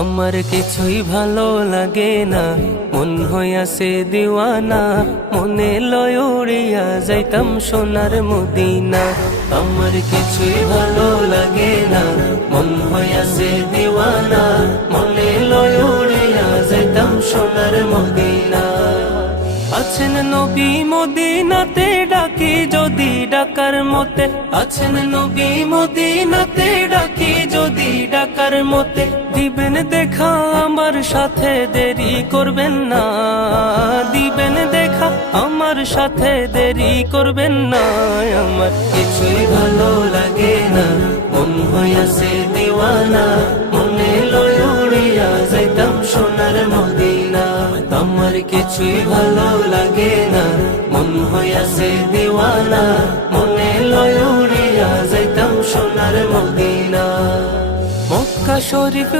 আমার কিছুই ভালো লাগে না, মন হইয়াছে দিওয়ানা, মনে লয় উড়িয়া যাইতাম সোনার মদিনা। আমার কিছুই ভালো লাগে না, মন হইয়াছে দিওয়ানা, মনে লয় উড়িয়া যাইতাম সোনার মদিনা। আছেন নবী মদিনাতে, ডাকি যদি ডাকার মতে, আছেন নবী মদিনাতে, ডাকি যদি ডাকার মতে, দিবেন দেখা আমার সাথে, দেরি করবেন না, দিবেন দেখা আমার সাথে, দেরি করবেন না। আমার কিছুই ভালো লাগে না, মন হইয়াছে দিওয়ানা, মনে লয় উড়িয়া যাইতাম সোনার মদিনা। আমার কিছুই ভালো লাগে না, মন হইয়াছে দিওয়ানা, মনে লয় উড়িয়া যাইতাম সোনার মদিনা। মক্কা শরীফ